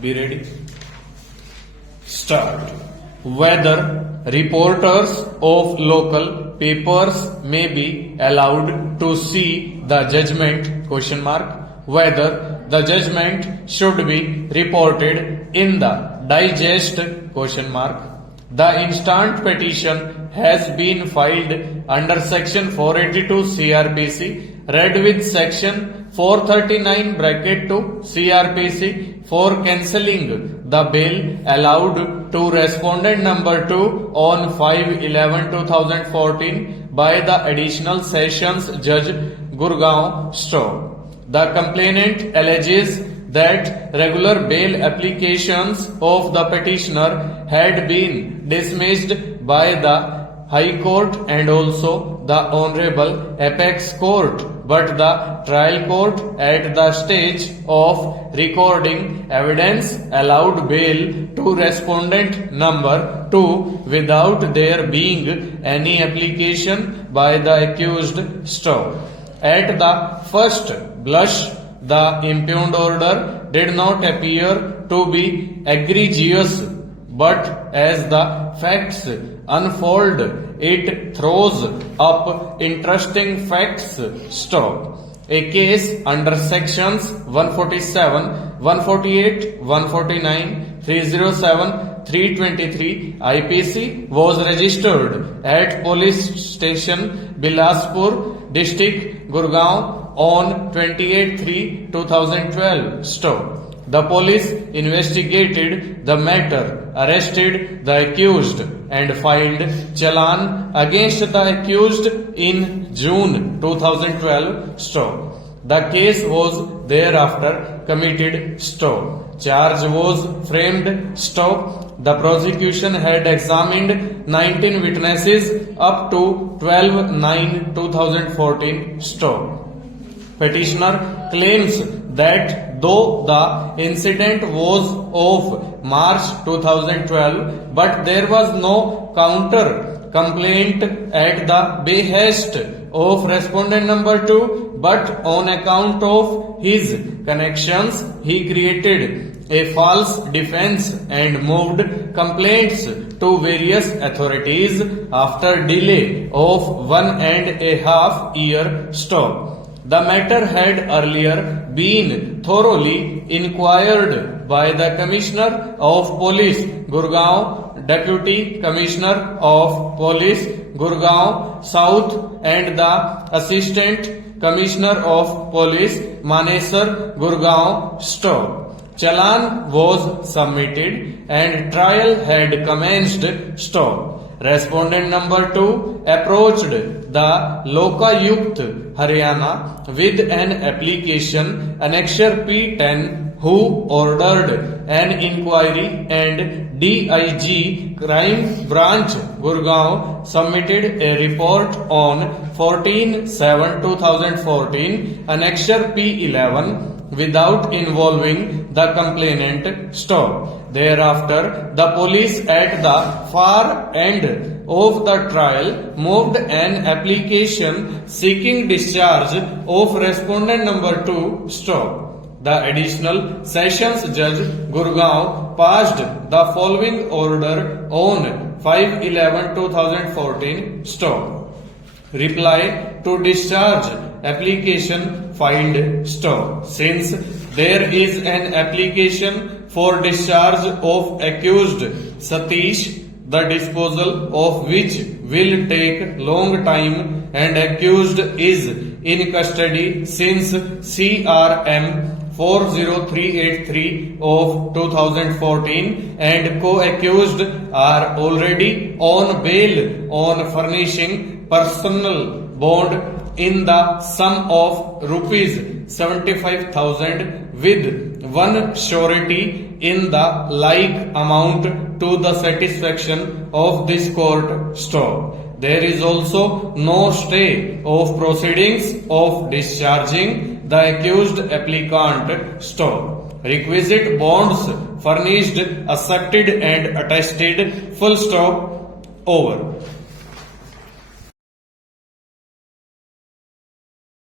Be ready. Start. Whether reporters of local papers may be allowed to see the judgment? Question mark. Whether the judgment should be reported in the digest? Question mark. The instant petition has been filed under section 482 CRPC, read with section 439 bracket 2 CRPC for cancelling the bail allowed to respondent number 2 on 5/11/2014 by the additional sessions judge Gurgaon Store. The complainant alleges that regular bail applications of the petitioner had been dismissed by the High Court and also the Honorable Apex Court, but the trial court at the stage of recording evidence allowed bail to respondent number 2 without there being any application by the accused Stowe. At the first blush, the impugned order did not appear to be egregious, but as the facts unfold, it throws up interesting facts. Stop. A case under sections 147, 148, 149, 307, 323 IPC was registered at police station Bilaspur, district Gurgaon on 28/3/2012. Stop. The police investigated the matter, arrested the accused and filed challan against the accused in June 2012. Stop. The case was thereafter committed. Stop. Charge was framed. Stop. The prosecution had examined 19 witnesses up to 12/9/2014. Stop. Petitioner claims that though the incident was of March 2012, but there was no counter complaint at the behest of respondent number 2, but on account of his connections, he created a false defense and moved complaints to various authorities after delay of 1.5 year. Stop. The matter had earlier been thoroughly inquired by the Commissioner of Police Gurgaon, Deputy Commissioner of Police Gurgaon South and the Assistant Commissioner of Police Manesar Gurgaon Store. Challan was submitted and trial had commenced. Stop. Respondent number 2 approached the Lokayukt Haryana with an application annexure P10, who ordered an inquiry, and DIG Crime Branch Gurgaon submitted a report on 14/7/2014 annexure P11 without involving the complainant. Stop. Thereafter, the police at the far end of the trial moved an application seeking discharge of respondent number 2. Stop. The additional sessions judge Gurgaon passed the following order on 5/11/2014. Stop. Reply to discharge application filed. Stop. Since there is an application for discharge of accused Satish, the disposal of which will take long time, and accused is in custody since CRM 40383 of 2014, and co-accused are already on bail on furnishing personal bond in the sum of rupees 75,000 with one surety in the like amount to the satisfaction of this court. Stop. There is also no stay of proceedings of discharging the accused applicant. Stop. Requisite bonds furnished, accepted and attested. Full stop. Over.